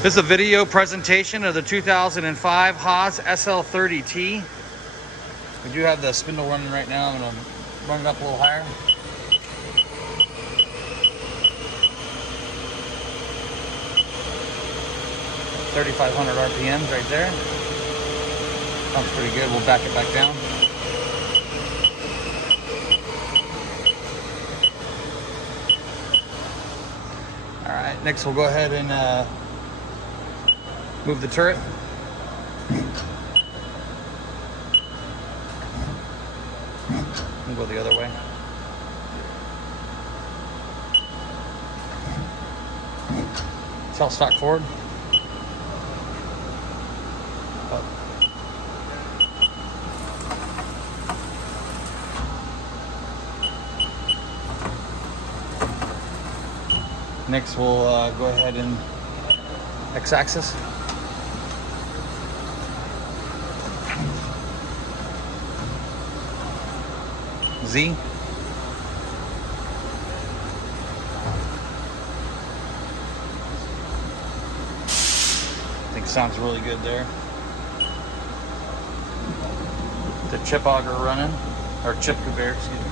This is a video presentation of the 2005 HAAS SL-30T. We do have the spindle running right now. I'm going to run it up a little higher. $3,500 RPMs right there. Sounds pretty good. We'll back it back down. All right, next we'll go ahead and move the turret. We'll go the other way. Tailstock forward. Up. Next we'll go ahead and X-axis. Z. I think sounds really good there. The chip auger running, or chip conveyor, excuse me.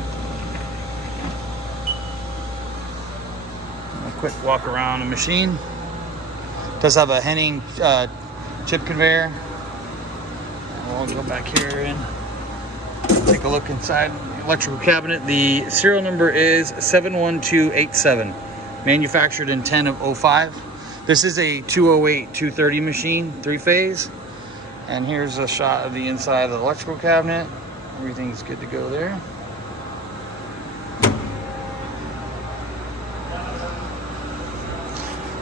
A quick walk around the machine. It does have a Henning chip conveyor. We'll go back here and take a look inside the electrical cabinet. The serial number is 71287, manufactured in 10 of 05. This is a 208-230 machine, 3-phase. And here's a shot of the inside of the electrical cabinet. Everything's good to go there.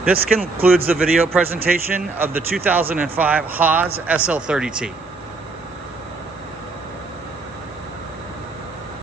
This concludes the video presentation of the 2005 HAAS SL-30T.